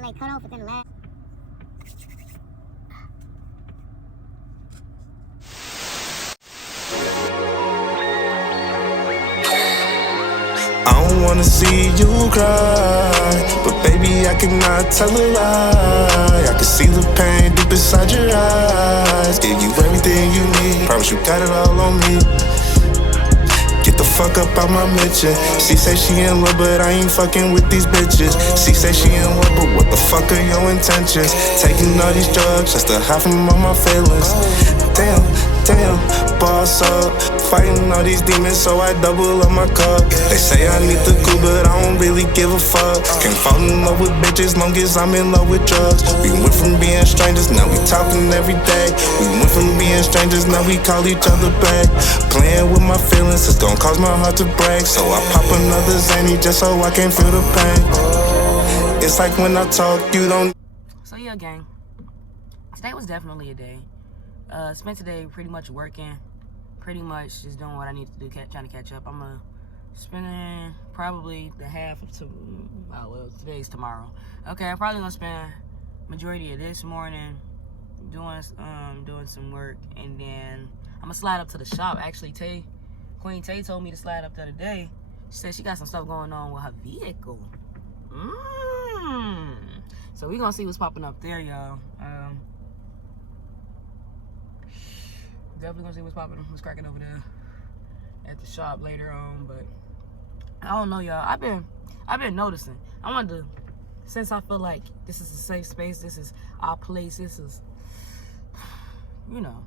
Like cut off within the last. I don't wanna see you cry, but baby I cannot tell a lie. I can see the pain deep inside your eyes. Give you everything you need, promise you got it all on me. Get the fuck up out my mention. She say she in love, but I ain't fucking with these bitches. She say she in love, but what the fuck are your intentions? Taking all these drugs just to hide from all my feelings. Damn, boss up. Fighting all these demons, so I double up my cup. They say I need the cool, but I don't really give a fuck. Can't fall in love with bitches long as I'm in love with drugs. We went from being strangers, now we talking every day. We went from being strangers, now we call each other back. Playing with my feelings, it's gonna cause my heart to break. So I pop another Zanny just so I can feel the pain. It's like when I talk, you don't. So yeah, gang. Today was definitely a day. Spent today pretty much working. Pretty much just doing what I need to do, trying to catch up. I'm gonna spend probably the half of today's tomorrow. Okay, I'm probably gonna spend majority of this morning doing some work, and then I'm gonna slide up to the shop. Actually, Queen Tay told me to slide up there today. She said she got some stuff going on with her vehicle. So we gonna see what's popping up there, y'all. Definitely gonna see what's cracking over there at the shop later on. But I don't know, y'all. I've been noticing. I wanted to, since I feel like this is a safe space, this is our place, this is, you know,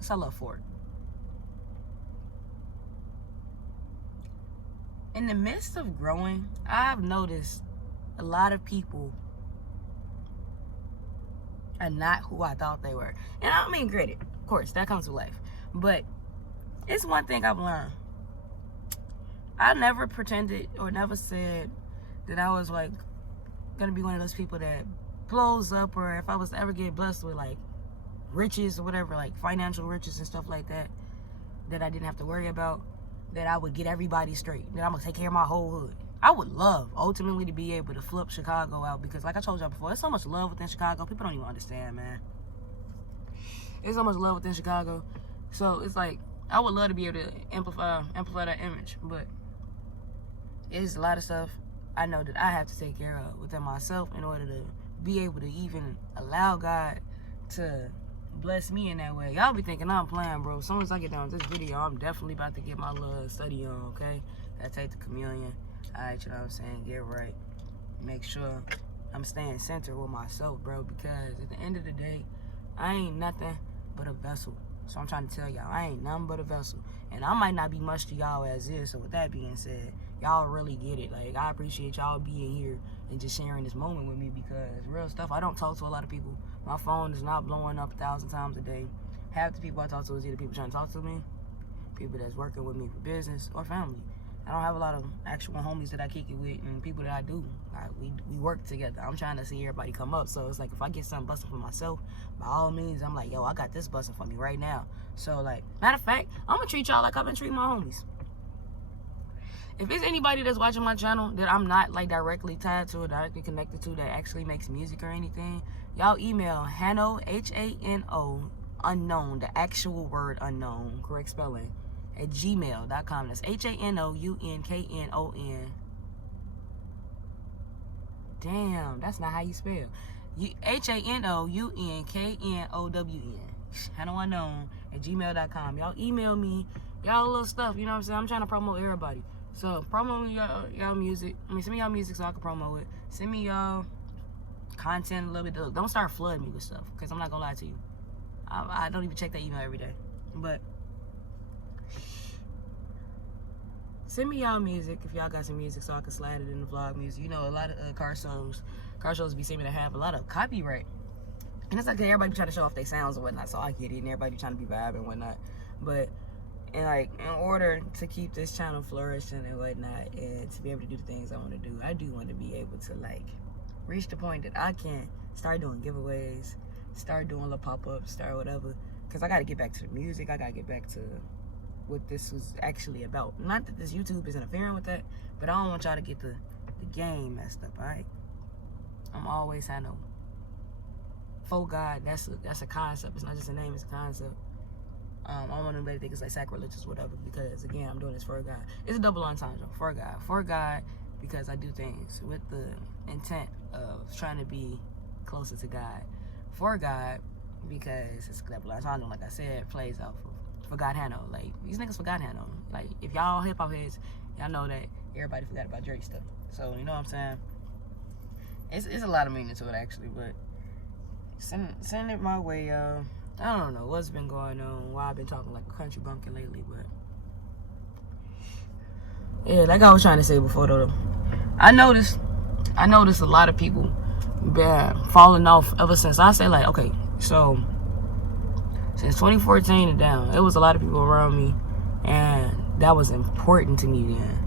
it's our love for it. In the midst of growing, I've noticed a lot of people are not who I thought they were. And I don't mean gritty. Of course, that comes with life. But it's one thing I've learned. I never pretended or never said that I was like gonna be one of those people that blows up, or if I was to ever get blessed with like riches or whatever, like financial riches and stuff like that, that I didn't have to worry about, that I would get everybody straight, that I'm gonna take care of my whole hood. I would love ultimately to be able to flip Chicago out, because like I told y'all before, there's so much love within Chicago. People don't even understand, man. There's so much love within Chicago. So it's like, I would love to be able to amplify that image, but there's a lot of stuff I know that I have to take care of within myself in order to be able to even allow God to bless me in that way. Y'all be thinking I'm playing, bro. As soon as I get done with this video, I'm definitely about to get my little study on, okay? I take the communion. Alright, you know what I'm saying? Get right. Make sure I'm staying centered with myself, bro, because at the end of the day, I ain't nothing but a vessel. So I'm trying to tell y'all, I ain't nothing but a vessel. And I might not be much to y'all as is. So with that being said, y'all really get it. Like, I appreciate y'all being here and just sharing this moment with me, because real stuff, I don't talk to a lot of people. My phone is not blowing up 1,000 times a day. Half the people I talk to is either people trying to talk to me, people that's working with me for business, or family. I don't have a lot of actual homies that I kick it with, and people that I do. We work together. I'm trying to see everybody come up. So it's like, if I get something busting for myself, by all means, I'm like, yo, I got this busting for me right now. So like, matter of fact, I'm gonna treat y'all like I've been treating my homies. If it's anybody that's watching my channel that I'm not like directly tied to or directly connected to, that actually makes music or anything, y'all email Hano, H-A-N-O, unknown, the actual word unknown, correct spelling, at gmail.com. That's H-A-N-O-U-N-K-N-O-N. Damn, that's not how you spell. H-A-N-O-U-N-K-N-O-W-N. Hano unknown at gmail.com. Y'all email me y'all little stuff, you know what I'm saying? I'm trying to promote everybody. So promote y'all music. Send me y'all music so I can promote it. Send me y'all content a little bit. Don't start flooding me with stuff, because I'm not gonna lie to you. I don't even check that email every day. But send me y'all music if y'all got some music so I can slide it in the vlog music. You know, a lot of car shows be seeming to have a lot of copyright. And it's like everybody be trying to show off their sounds and whatnot, so I get it, and everybody be trying to be vibing and whatnot. But in order to keep this channel flourishing and whatnot, and to be able to do the things I want to do, I do want to be able to like reach the point that I can start doing giveaways, start doing little pop-ups, start whatever. Because I got to get back to the music. I got to get back to what this was actually about. Not that this YouTube is interfering with that, but I don't want y'all to get the game messed up, alright? I'm always Hano. For God, that's a concept. It's not just a name, it's a concept. I don't want anybody to think it's like sacrilegious or whatever, because again, I'm doing this for God. It's a double entendre. For God. For God, because I do things with the intent of trying to be closer to God. For God, because it's a double entendre, like I said, plays out for God Hano. Like, these niggas forgot Hano. Like, if y'all hip hop heads, y'all know that everybody forgot about Drake stuff. So, you know what I'm saying? It's a lot of meaning to it, actually, but send it my way, y'all. I don't know what's been going on, why I've been talking like a country bumpkin lately, but yeah, like I was trying to say before though, I noticed a lot of people been falling off ever since. I say like, okay, so since 2014 and down, it was a lot of people around me, and that was important to me then,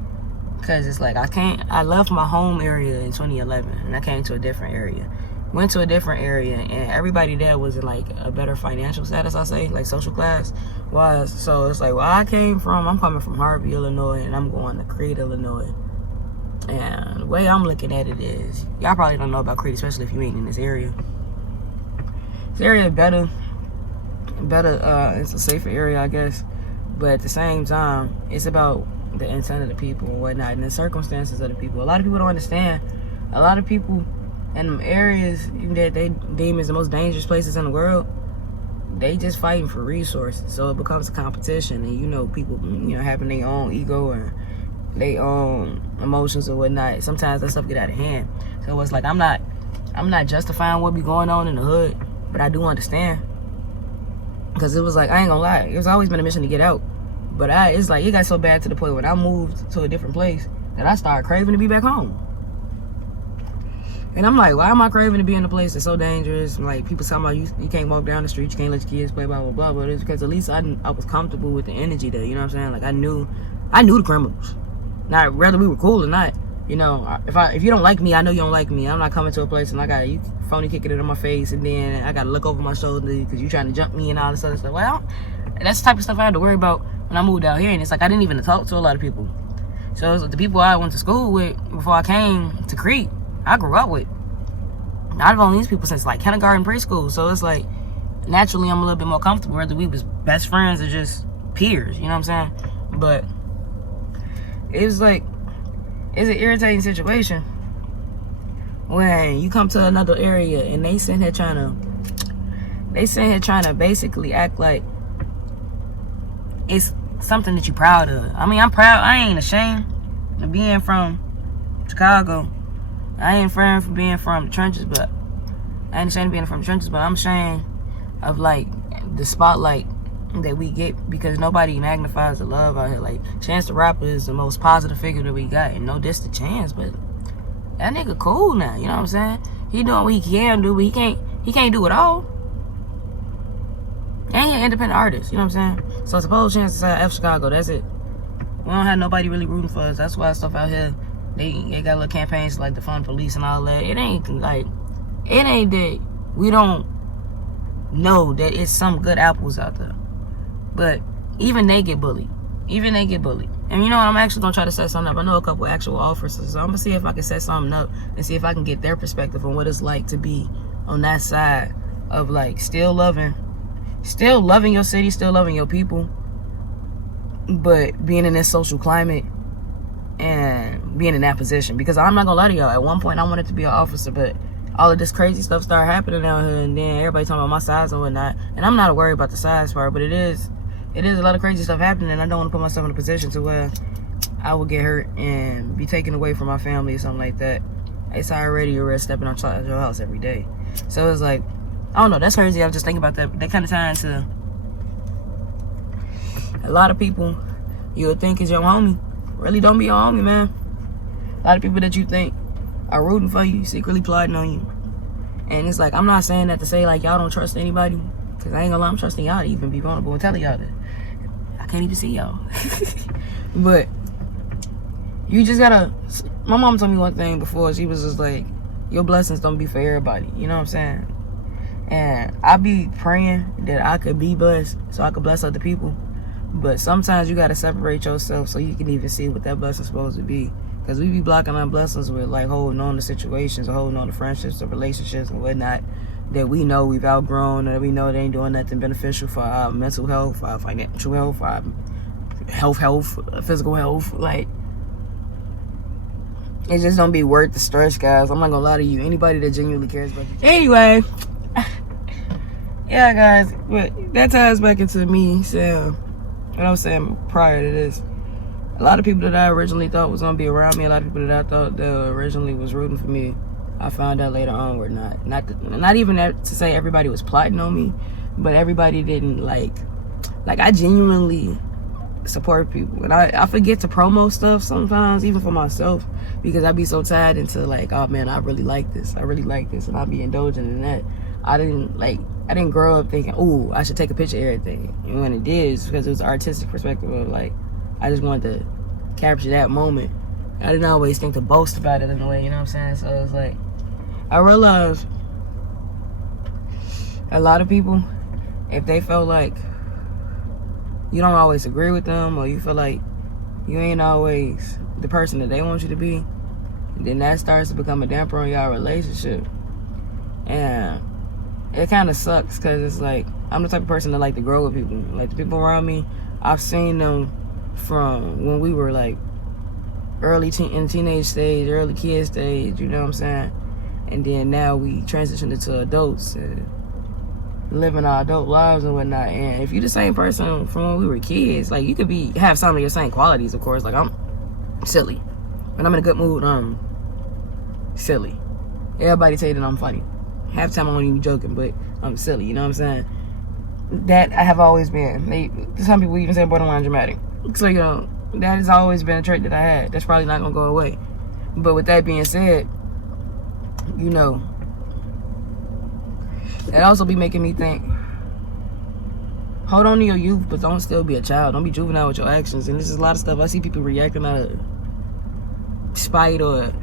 because it's like I left my home area in 2011 and I came to a different area. Went to a different area, and everybody there was in like a better financial status, I say, like social class wise. So it's like where I came from, I'm coming from Harvey, Illinois, and I'm going to Crete, Illinois. And the way I'm looking at it is, y'all probably don't know about Crete, especially if you ain't in this area. This area is better, it's a safer area, I guess. But at the same time, it's about the intent of the people and whatnot, and the circumstances of the people. A lot of people don't understand. A lot of people in them areas that they deem as the most dangerous places in the world, they just fighting for resources. So it becomes a competition, and you know, people, you know, having their own ego and their own emotions or whatnot. Sometimes that stuff get out of hand. So it's like I'm not justifying what be going on in the hood, but I do understand, because it was like, I ain't gonna lie, it's always been a mission to get out. But it's like it got so bad to the point when I moved to a different place that I started craving to be back home. And I'm like, why am I craving to be in a place that's so dangerous? Like, people talking about you can't walk down the street, you can't let your kids play, blah, blah, blah. But it's because at least I was comfortable with the energy there, you know what I'm saying? Like, I knew the criminals. Now, whether we were cool or not, you know, if you don't like me, I know you don't like me. I'm not coming to a place and I got you phony kicking it in my face, and then I got to look over my shoulder because you trying to jump me and all this other stuff. Well, that's the type of stuff I had to worry about when I moved out here. And it's like, I didn't even talk to a lot of people. So it was like the people I went to school with before I came to Crete, I grew up with. I've known these people since like kindergarten, preschool. So it's like, naturally I'm a little bit more comfortable, whether we was best friends or just peers, you know what I'm saying? But it was like, it's an irritating situation when you come to another area and they sitting here trying to basically act like it's something that you're proud of. I mean, I'm proud. I ain't ashamed of being from Chicago. I ain't ashamed for being from the trenches, but I ain't ashamed of being from the trenches, but I'm ashamed of like the spotlight that we get, because nobody magnifies the love out here. Like, Chance the Rapper is the most positive figure that we got, and no diss to Chance, but that nigga cool now, you know what I'm saying? He doing what he can do, but he can't do it all. And he an independent artist, you know what I'm saying? So suppose Chance decide F Chicago, that's it. We don't have nobody really rooting for us. That's why stuff out here, they got little campaigns like defund police and all that. It ain't that we don't know that it's some good apples out there. But even they get bullied. And you know what? I'm actually going to try to set something up. I know a couple actual officers. So I'm going to see if I can set something up and see if I can get their perspective on what it's like to be on that side of like still loving your city, still loving your people, but being in this social climate and being in that position. Because I'm not going to lie to y'all. At one point, I wanted to be an officer, but all of this crazy stuff started happening out here, and then everybody talking about my size and whatnot. And I'm not worried about the size part, but it is a lot of crazy stuff happening, and I don't want to put myself in a position to where I will get hurt and be taken away from my family or something like that. It's already a risk stepping outside your house every day. So it's like, I don't know, that's crazy. I was just thinking about that. That kind of ties to a lot of people you would think is your homie. Really don't be your homie, man. A lot of people that you think are rooting for you, secretly plotting on you. And it's like, I'm not saying that to say like y'all don't trust anybody, because I ain't gonna lie, I'm trusting y'all to even be vulnerable and telling y'all that I can't even see y'all. But you just gotta, my mom told me one thing before. She was just like, your blessings don't be for everybody, you know what I'm saying? And I be praying that I could be blessed so I could bless other people. But sometimes you gotta separate yourself so you can even see what that blessing's supposed to be. Because we be blocking our blessings with like holding on to situations or holding on to friendships or relationships and whatnot that we know we've outgrown, or that we know they ain't doing nothing beneficial for our mental health, our financial health, our health, physical health. Like, it just don't be worth the stress, guys. I'm not gonna lie to you. Anybody that genuinely cares about you. Anyway, yeah, guys, but that ties back into me saying what I was saying prior to this. A lot of people that I originally thought was gonna be around me, a lot of people that I thought that originally was rooting for me, I found out later on were not. Not even that to say everybody was plotting on me, but everybody didn't like I genuinely support people. And I forget to promo stuff sometimes, even for myself, because I be so tied into like, oh man, I really like this, and I be indulging in that. I didn't grow up thinking, oh, I should take a picture of everything. And when it did, it's because it was an artistic perspective of like, I just wanted to capture that moment. I didn't always think to boast about it in a way, you know what I'm saying? So it's like, I realized a lot of people, if they felt like you don't always agree with them, or you feel like you ain't always the person that they want you to be, then that starts to become a damper on y'all relationship. And it kind of sucks, because it's like, I'm the type of person that like to grow with people. Like, the people around me, I've seen them from when we were like in teenage stage, early kid stage, you know what I'm saying? And then now we transitioned into adults and living our adult lives and whatnot. And if you're the same person from when we were kids, like, you could have some of your same qualities, of course. Like, I'm silly. When I'm in a good mood, I'm silly. Everybody tell you that I'm funny. Half the time I won't even be joking, but I'm silly, you know what I'm saying? That I have always been. Some people even say borderline dramatic. So, you know, that has always been a trait that I had. That's probably not gonna go away. But with that being said, you know, it also be making me think, hold on to your youth, but don't still be a child. Don't be juvenile with your actions. And this is a lot of stuff I see people reacting out of spite or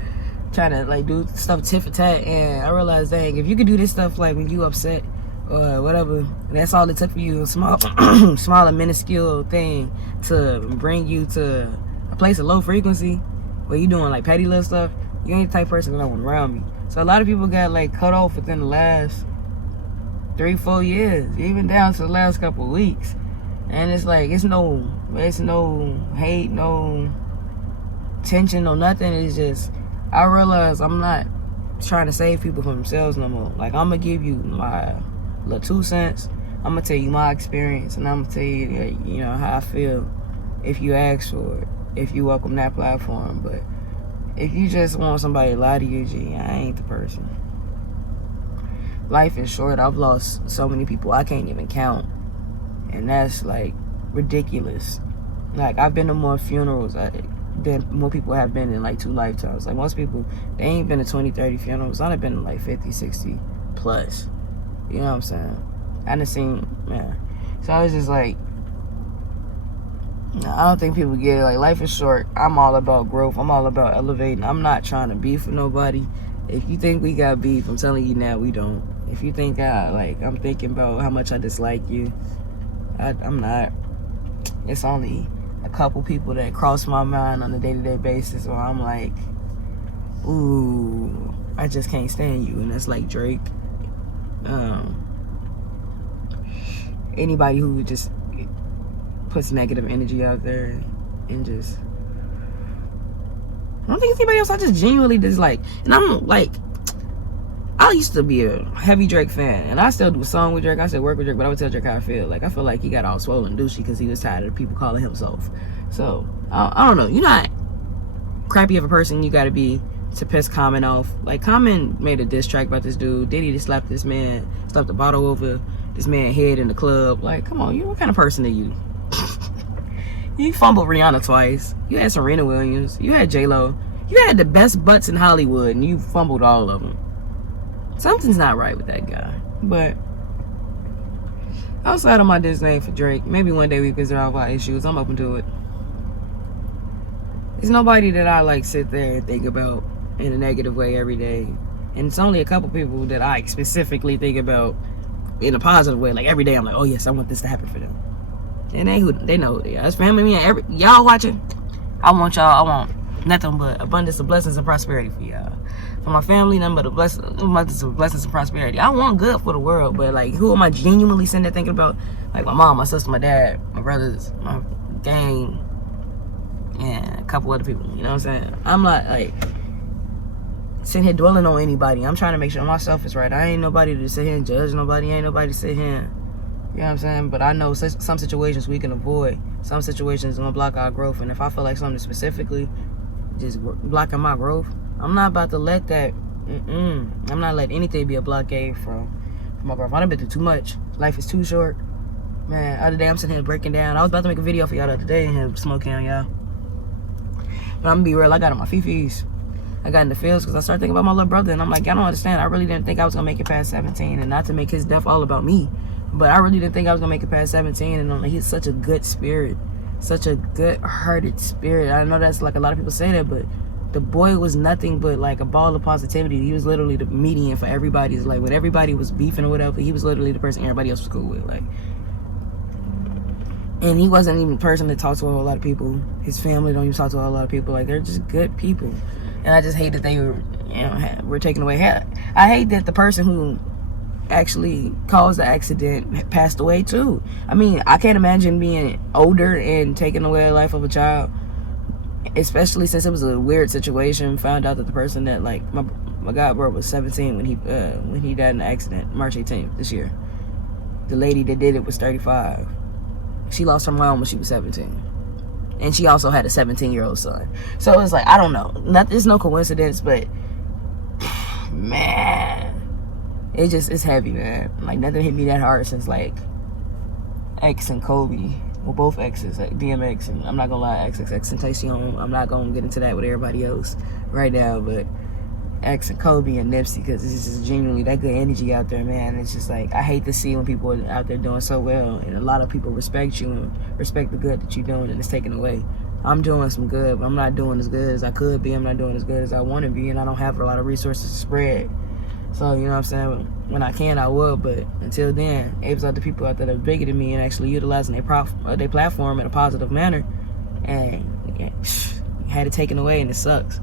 trying to like do stuff tit for tat. And I realized, dang, if you could do this stuff like when you upset or whatever, and that's all it took for you, a small and minuscule thing to bring you to a place of low frequency where you doing like petty little stuff, you ain't the type of person that I want around me. So a lot of people got like cut off within the last 3-4 years, even down to the last couple of weeks. And it's like, it's no hate, no tension, no nothing. It's just, I realize I'm not trying to save people from themselves no more. Like, I'm gonna give you my little 2 cents. I'm gonna tell you my experience, and I'm gonna tell you, you know, how I feel if you ask for it, if you welcome that platform. But if you just want somebody to lie to you, gee, I ain't the person. Life is short. I've lost so many people I can't even count, and that's like ridiculous. Like, I've been to more funerals than more people have been in like 2 lifetimes. Like, most people, they ain't been to 20-30 funerals. I've been to like 50-60 plus. You know what I'm saying? I done seen, man. So I was just like, I don't think people get it. Like, life is short. I'm all about growth. I'm all about elevating. I'm not trying to beef with nobody. If you think we got beef, I'm telling you now, we don't. If you think I'm thinking about how much I dislike you, I'm not. It's only a couple people that cross my mind on a day-to-day basis where I'm like, ooh, I just can't stand you. And that's like Drake. Anybody who just puts negative energy out there and just, I don't think it's anybody else. I just genuinely dislike. And I'm like, I used to be a heavy Drake fan, and I still do a song with Drake. I still work with Drake, but I would tell Drake how I feel. Like, I feel like he got all swollen douchey because he was tired of people calling him soft. So I don't know. You're not crappy of a person you gotta be to piss Common off. Like, Common made a diss track about this dude. Diddy just slapped the bottle over this man's head in the club. Like, come on, what kind of person are you? You fumbled Rihanna twice. You had Serena Williams. You had J-Lo. You had the best butts in Hollywood, and you fumbled all of them. Something's not right with that guy. But outside of my disdain for Drake, maybe one day we can resolve our issues. I'm open to it. There's nobody that I like sit there and think about in a negative way every day. And it's only a couple people that I specifically think about in a positive way. Like, every day I'm like, oh yes, I want this to happen for them. And they know who they are. It's family, me, and y'all watching. I want nothing but abundance of blessings and prosperity for y'all. For my family, nothing but abundance of blessings and prosperity. I want good for the world, but like, who am I genuinely sitting there thinking about? Like my mom, my sister, my dad, my brothers, my gang, and a couple other people. You know what I'm saying? I'm not like sitting here dwelling on anybody. I'm trying to make sure myself is right. I ain't nobody to sit here and judge nobody. Ain't nobody to sit here. You know what I'm saying? But I know some situations we can avoid. Some situations gonna block our growth. And if I feel like something specifically just blocking my growth, I'm not about to let that. I'm not letting anything be a blockade from my growth. I've been through too much. Life is too short. Man, the other day I'm sitting here breaking down. I was about to make a video for y'all the other day and have smoking on y'all. But I'm gonna be real. I got on my fifis. I got in the fields because I started thinking about my little brother, and I'm like, y'all don't understand. I really didn't think I was gonna make it past 17, and not to make his death all about me, but I really didn't think I was gonna make it past 17. And he's such a good spirit, such a good-hearted spirit. I know that's like a lot of people say that, but the boy was nothing but like a ball of positivity. He was literally the median for everybody's. Like when everybody was beefing or whatever, he was literally the person everybody else was cool with. Like, and he wasn't even a person that talked to a whole lot of people. His family don't even talk to a whole lot of people. Like, they're just good people. And I just hate that they were taken away. I hate that the person who actually caused the accident passed away too. I mean, I can't imagine being older and taking away the life of a child, especially since it was a weird situation. Found out that the person that, like, my god bro was 17 when he died in the accident, March 18th this year. The lady that did it was 35. She lost her mom when she was 17. And she also had a 17-year-old son. So it's like, I don't know. It's no coincidence, but man, it's heavy, man. Like, nothing hit me that hard since like X and Kobe. Well, both X's, like DMX, and I'm not gonna lie, XXXTentacion. I'm not gonna get into that with everybody else right now, but X and Kobe and Nipsey, because it's just genuinely that good energy out there, man. It's just like, I hate to see when people are out there doing so well, and a lot of people respect you and respect the good that you're doing, and it's taken away. I'm doing some good, but I'm not doing as good as I could be. I'm not doing as good as I want to be, and I don't have a lot of resources to spread. So, you know what I'm saying? When I can, I will, but until then, Abe's other people out there that are bigger than me and actually utilizing their platform in a positive manner, and had it taken away, and it sucks.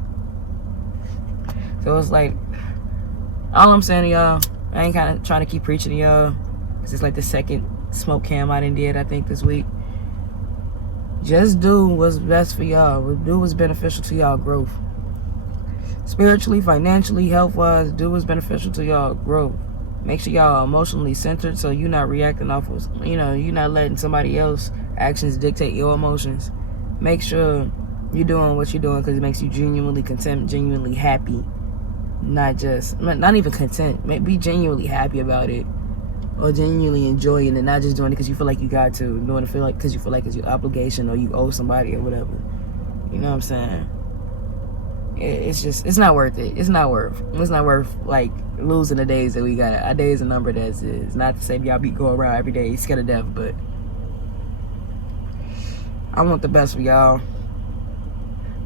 So it's like, all I'm saying to y'all, I ain't kind of trying to keep preaching to y'all, because it's like the second smoke cam I did, I think, this week. Just do what's best for y'all. Do what's beneficial to y'all growth. Spiritually, financially, health-wise, do what's beneficial to y'all growth. Make sure y'all are emotionally centered, so you're not reacting off of, you're not letting somebody else's actions dictate your emotions. Make sure you're doing what you're doing because it makes you genuinely content, genuinely happy. Not even content. Be genuinely happy about it, or genuinely enjoying it, not just doing it because you feel like you got to. Doing it because you feel like it's your obligation or you owe somebody or whatever. You know what I'm saying? It's not worth it. It's not worth like losing the days that we got. Our days are numbered as is. Not to say y'all be going around every day scared to death, but I want the best for y'all.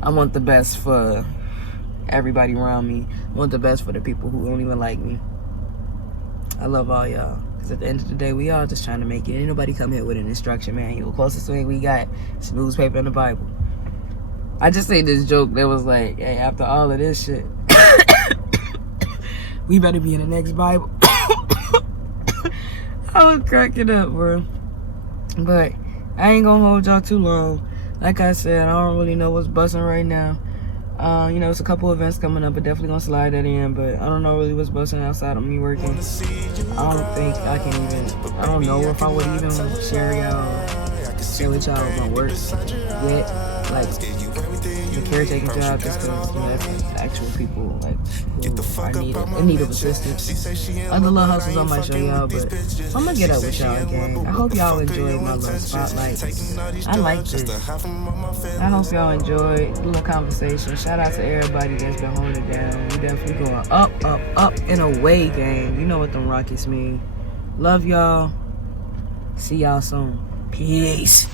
I want the best for everybody around me. I want the best for the people who don't even like me. I love all y'all, because at the end of the day, we all just trying to make it. Ain't nobody come here with an instruction manual. The closest thing we got is newspaper and the Bible. I just say this joke that was like, hey, after all of this shit, we better be in the next Bible. I was cracking up, bro. But I ain't gonna hold y'all too long. Like I said, I don't really know what's busting right now. It's a couple events coming up, but definitely gonna slide that in. But I don't know really what's busting outside of me working. I don't think I can even. I don't know if I would even share with y'all my work yet. Like the caretaking job, just because that's actual people like who are in need of assistance. Other little hustles I might show y'all, but I'm gonna get up with y'all again. I hope y'all enjoyed my little spotlight. I like this. I hope y'all enjoyed the little conversation. Shout out to everybody that's been holding it down. We definitely going up, up, up and away, gang. You know what them Rockets mean. Love y'all. See y'all soon. Peace.